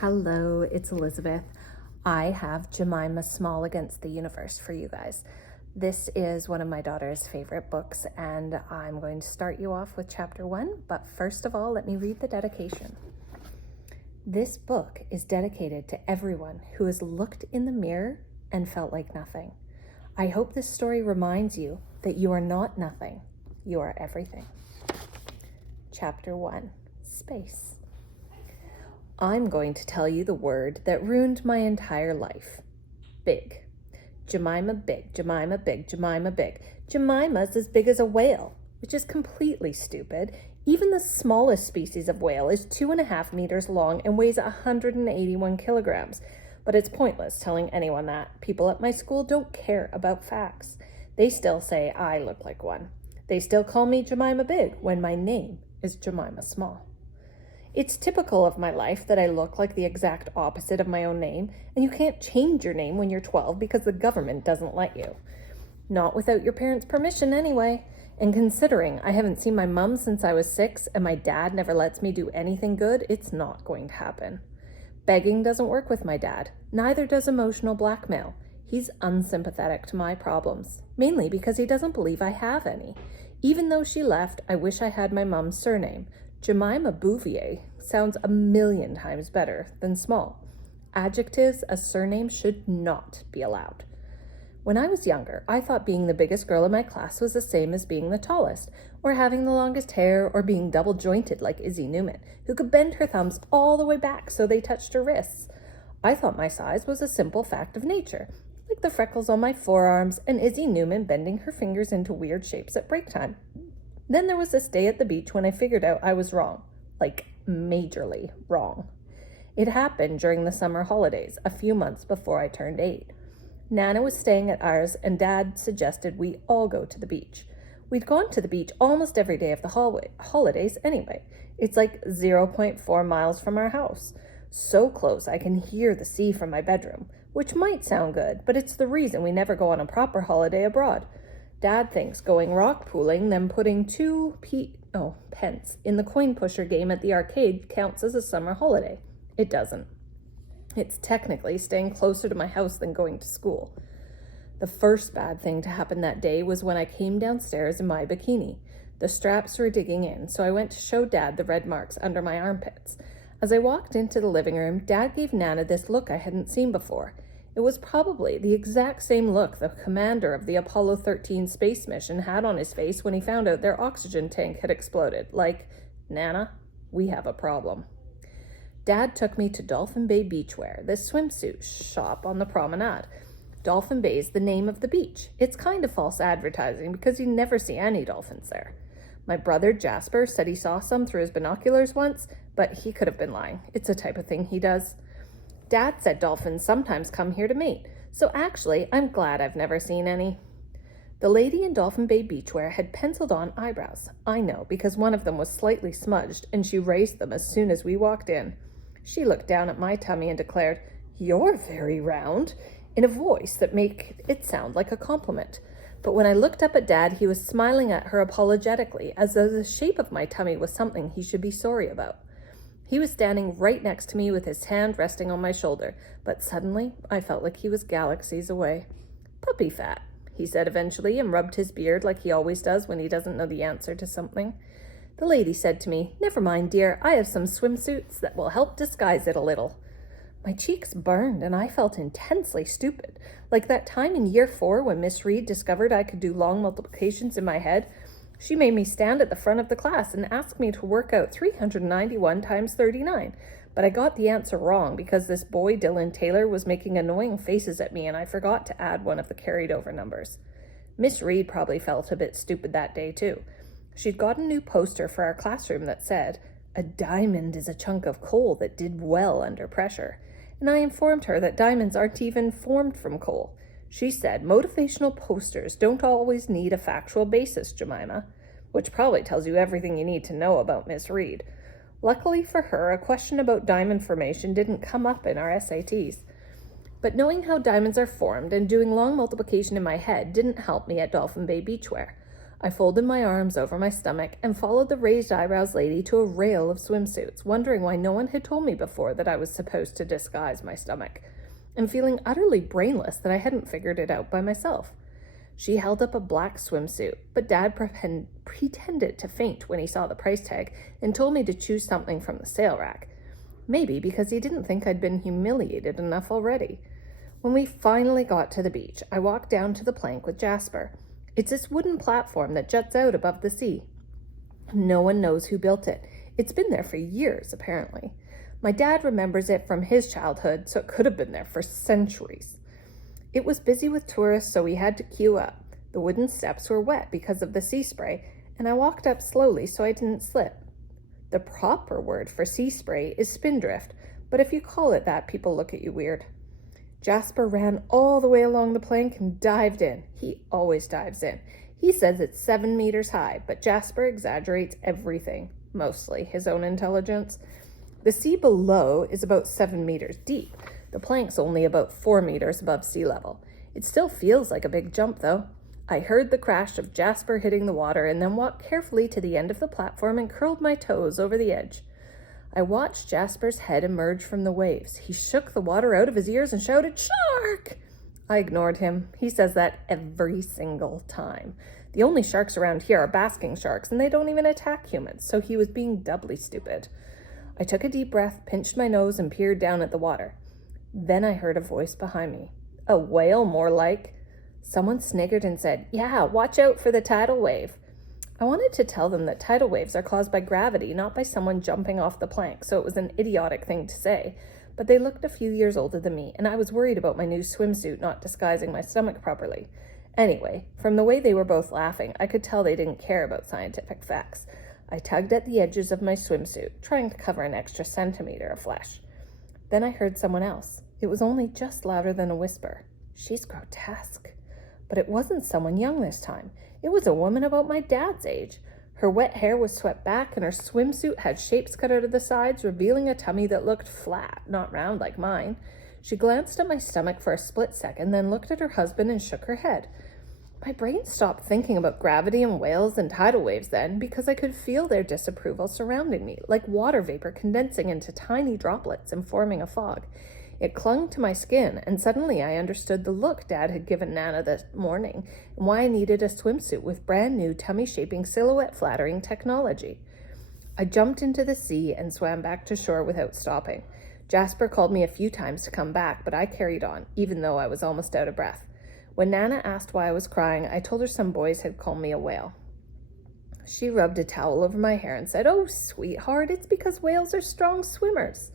Hello, it's Elizabeth. I have Jemima Small Against the Universe for you guys. This is one of my daughter's favorite books, and I'm going to start you off with chapter 1, but first of all, let me read the dedication. This book is dedicated to everyone who has looked in the mirror and felt like nothing. I hope this story reminds you that you are not nothing, you are everything. Chapter 1, Space. I'm going to tell you the word that ruined my entire life. Big. Jemima big, Jemima big, Jemima big. Jemima's as big as a whale, which is completely stupid. Even the smallest species of whale is 2.5 meters long and weighs 181 kilograms. But it's pointless telling anyone that. People at my school don't care about facts. They still say I look like one. They still call me Jemima Big when my name is Jemima Small. It's typical of my life that I look like the exact opposite of my own name, and you can't change your name when you're 12 because the government doesn't let you. Not without your parents' permission anyway. And considering I haven't seen my mom since I was 6 and my dad never lets me do anything good, it's not going to happen. Begging doesn't work with my dad. Neither does emotional blackmail. He's unsympathetic to my problems, mainly because he doesn't believe I have any. Even though she left, I wish I had my mom's surname. Jemima Bouvier sounds 1,000,000 times better than Small. Adjectives as surnames should not be allowed. When I was younger, I thought being the biggest girl in my class was the same as being the tallest, or having the longest hair, or being double-jointed like Izzy Newman, who could bend her thumbs all the way back so they touched her wrists. I thought my size was a simple fact of nature, like the freckles on my forearms and Izzy Newman bending her fingers into weird shapes at break time. Then there was this day at the beach when I figured out I was wrong, like majorly wrong. It happened during the summer holidays, a few months before I turned 8. Nana was staying at ours and Dad suggested we all go to the beach. We'd gone to the beach almost every day of the holidays anyway. It's like 0.4 miles from our house. So close I can hear the sea from my bedroom, which might sound good, but it's the reason we never go on a proper holiday abroad. Dad thinks going rock pooling, then putting 2 pence in the coin pusher game at the arcade counts as a summer holiday. It doesn't. It's technically staying closer to my house than going to school. The first bad thing to happen that day was when I came downstairs in my bikini. The straps were digging in, so I went to show Dad the red marks under my armpits. As I walked into the living room, Dad gave Nana this look I hadn't seen before. It was probably the exact same look the commander of the Apollo 13 space mission had on his face when he found out their oxygen tank had exploded. Like, Nana, we have a problem. Dad took me to Dolphin Bay Beachwear, this swimsuit shop on the promenade. Dolphin Bay is the name of the beach. It's kind of false advertising because you never see any dolphins there. My brother Jasper said he saw some through his binoculars once, but he could have been lying. It's a type of thing he does. Dad said dolphins sometimes come here to mate, so actually, I'm glad I've never seen any. The lady in Dolphin Bay Beachwear had penciled on eyebrows. I know, because one of them was slightly smudged, and she raised them as soon as we walked in. She looked down at my tummy and declared, "You're very round," in a voice that made it sound like a compliment. But when I looked up at Dad, he was smiling at her apologetically, as though the shape of my tummy was something he should be sorry about. He was standing right next to me with his hand resting on my shoulder, but suddenly I felt like he was galaxies away. "Puppy fat," he said eventually, and rubbed his beard like he always does when he doesn't know the answer to something. The lady said to me, "Never mind, dear, I have some swimsuits that will help disguise it a little." My cheeks burned and I felt intensely stupid, like that time in year 4 when Miss Reed discovered I could do long multiplications in my head. She made me stand at the front of the class and asked me to work out 391 times 39, but I got the answer wrong because this boy, Dylan Taylor, was making annoying faces at me and I forgot to add one of the carried over numbers. Miss Reed probably felt a bit stupid that day too. She'd got a new poster for our classroom that said, "A diamond is a chunk of coal that did well under pressure," and I informed her that diamonds aren't even formed from coal. She said, "Motivational posters don't always need a factual basis, Jemima," which probably tells you everything you need to know about Miss Reed. Luckily for her, a question about diamond formation didn't come up in our SATs. But knowing how diamonds are formed and doing long multiplication in my head didn't help me at Dolphin Bay Beachwear. I folded my arms over my stomach and followed the raised eyebrows lady to a rail of swimsuits, wondering why no one had told me before that I was supposed to disguise my stomach, and feeling utterly brainless that I hadn't figured it out by myself. She held up a black swimsuit, but Dad pretended to faint when he saw the price tag and told me to choose something from the sale rack. Maybe because he didn't think I'd been humiliated enough already. When we finally got to the beach, I walked down to the plank with Jasper. It's this wooden platform that juts out above the sea. No one knows who built it. It's been there for years, apparently. My dad remembers it from his childhood, so it could have been there for centuries. It was busy with tourists, so we had to queue up. The wooden steps were wet because of the sea spray, and I walked up slowly so I didn't slip. The proper word for sea spray is spindrift, but if you call it that, people look at you weird. Jasper ran all the way along the plank and dived in. He always dives in. He says it's 7 meters high, but Jasper exaggerates everything, mostly his own intelligence. The sea below is about 7 meters deep. The plank's only about 4 meters above sea level. It still feels like a big jump, though. I heard the crash of Jasper hitting the water and then walked carefully to the end of the platform and curled my toes over the edge. I watched Jasper's head emerge from the waves. He shook the water out of his ears and shouted, "Shark!" I ignored him. He says that every single time. The only sharks around here are basking sharks, and they don't even attack humans, so he was being doubly stupid. I took a deep breath, pinched my nose, and peered down at the water. Then I heard a voice behind me. A whale, more like. Someone sniggered and said, "Yeah, watch out for the tidal wave." I wanted to tell them that tidal waves are caused by gravity, not by someone jumping off the plank, so it was an idiotic thing to say. But they looked a few years older than me, and I was worried about my new swimsuit not disguising my stomach properly. Anyway, from the way they were both laughing, I could tell they didn't care about scientific facts. I tugged at the edges of my swimsuit, trying to cover an extra centimeter of flesh. Then I heard someone else. It was only just louder than a whisper. "She's grotesque." But it wasn't someone young this time. It was a woman about my dad's age. Her wet hair was swept back and her swimsuit had shapes cut out of the sides, revealing a tummy that looked flat, not round like mine. She glanced at my stomach for a split second, then looked at her husband and shook her head. My brain stopped thinking about gravity and whales and tidal waves then, because I could feel their disapproval surrounding me, like water vapor condensing into tiny droplets and forming a fog. It clung to my skin, and suddenly I understood the look Dad had given Nana that morning and why I needed a swimsuit with brand new tummy-shaping, silhouette-flattering technology. I jumped into the sea and swam back to shore without stopping. Jasper called me a few times to come back, but I carried on, even though I was almost out of breath. When Nana asked why I was crying, I told her some boys had called me a whale. She rubbed a towel over my hair and said, "Oh, sweetheart, it's because whales are strong swimmers."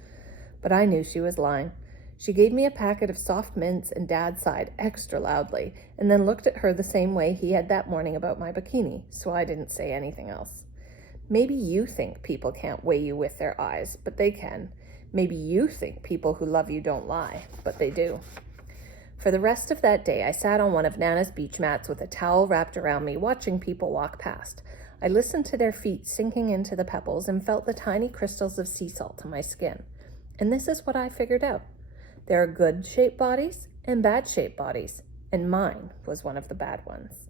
But I knew she was lying. She gave me a packet of soft mints and Dad sighed extra loudly, and then looked at her the same way he had that morning about my bikini, so I didn't say anything else. Maybe you think people can't weigh you with their eyes, but they can. Maybe you think people who love you don't lie, but they do. For the rest of that day, I sat on one of Nana's beach mats with a towel wrapped around me, watching people walk past. I listened to their feet sinking into the pebbles and felt the tiny crystals of sea salt on my skin. And this is what I figured out. There are good-shaped bodies and bad-shaped bodies, and mine was one of the bad ones.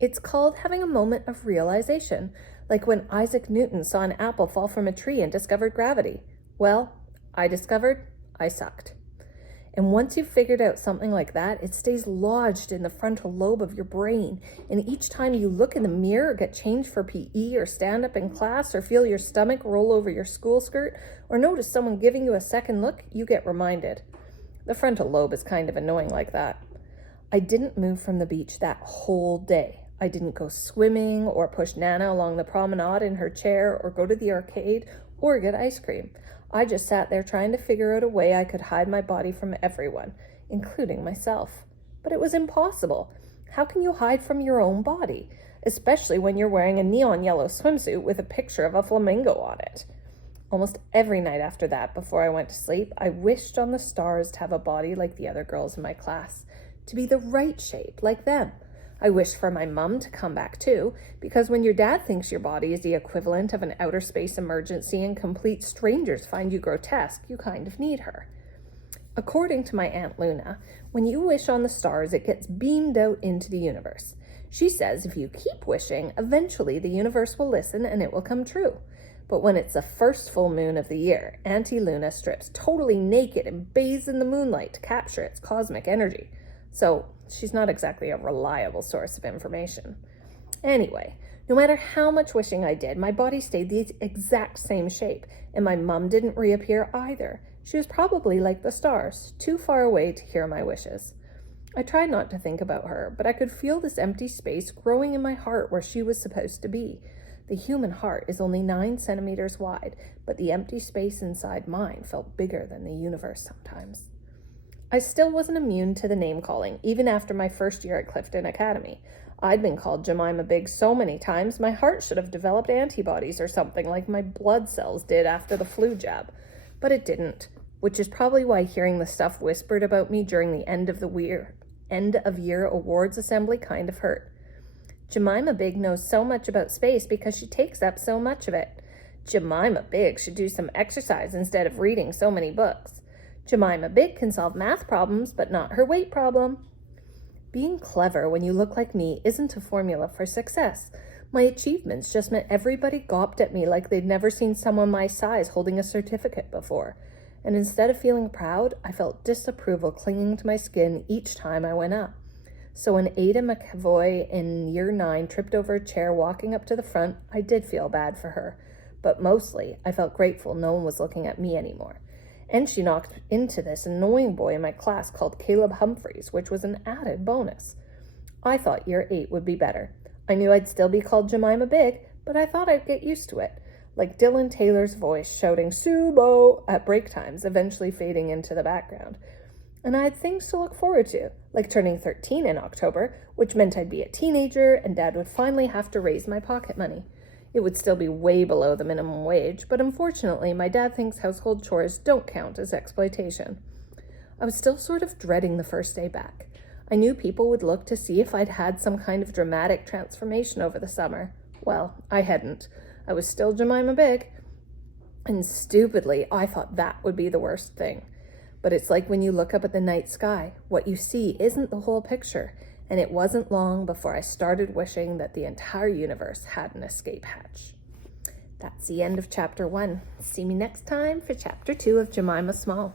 It's called having a moment of realization, like when Isaac Newton saw an apple fall from a tree and discovered gravity. Well, I discovered I sucked. And once you've figured out something like that, it stays lodged in the frontal lobe of your brain. And each time you look in the mirror, get changed for PE, or stand up in class, or feel your stomach roll over your school skirt, or notice someone giving you a second look, you get reminded. The frontal lobe is kind of annoying like that. I didn't move from the beach that whole day. I didn't go swimming, or push Nana along the promenade in her chair, or go to the arcade, or get ice cream. I just sat there trying to figure out a way I could hide my body from everyone, including myself. But it was impossible. How can you hide from your own body, especially when you're wearing a neon yellow swimsuit with a picture of a flamingo on it? Almost every night after that, before I went to sleep, I wished on the stars to have a body like the other girls in my class, to be the right shape, like them. I wished for my mom to come back too, because when your dad thinks your body is the equivalent of an outer space emergency and complete strangers find you grotesque, you kind of need her. According to my Aunt Luna, when you wish on the stars, it gets beamed out into the universe. She says if you keep wishing, eventually the universe will listen and it will come true. But when it's the first full moon of the year, Auntie Luna strips totally naked and bathes in the moonlight to capture its cosmic energy. So she's not exactly a reliable source of information. Anyway, no matter how much wishing I did, my body stayed the exact same shape, and my mum didn't reappear either. She was probably like the stars, too far away to hear my wishes. I tried not to think about her, but I could feel this empty space growing in my heart where she was supposed to be. The human heart is only 9 centimeters wide, but the empty space inside mine felt bigger than the universe sometimes. I still wasn't immune to the name-calling, even after my first year at Clifton Academy. I'd been called Jemima Big so many times, my heart should have developed antibodies or something like my blood cells did after the flu jab. But it didn't, which is probably why hearing the stuff whispered about me during the end of year awards assembly kind of hurt. Jemima Big knows so much about space because she takes up so much of it. Jemima Big should do some exercise instead of reading so many books. Jemima Big can solve math problems, but not her weight problem. Being clever when you look like me isn't a formula for success. My achievements just meant everybody gawped at me like they'd never seen someone my size holding a certificate before. And instead of feeling proud, I felt disapproval clinging to my skin each time I went up. So when Ada McAvoy in year 9 tripped over a chair walking up to the front, I did feel bad for her. But mostly, I felt grateful no one was looking at me anymore. And she knocked into this annoying boy in my class called Caleb Humphreys, which was an added bonus. I thought year 8 would be better. I knew I'd still be called Jemima Big, but I thought I'd get used to it. Like Dylan Taylor's voice shouting "Subo" at break times, eventually fading into the background. And I had things to look forward to, like turning 13 in October, which meant I'd be a teenager and Dad would finally have to raise my pocket money. It would still be way below the minimum wage, but unfortunately my dad thinks household chores don't count as exploitation. I was still sort of dreading the first day back. I knew people would look to see if I'd had some kind of dramatic transformation over the summer. Well, I hadn't. I was still Jemima Big. And stupidly, I thought that would be the worst thing. But it's like when you look up at the night sky, what you see isn't the whole picture, and it wasn't long before I started wishing that the entire universe had an escape hatch. That's the end of chapter 1. See me next time for chapter 2 of Jemima Small.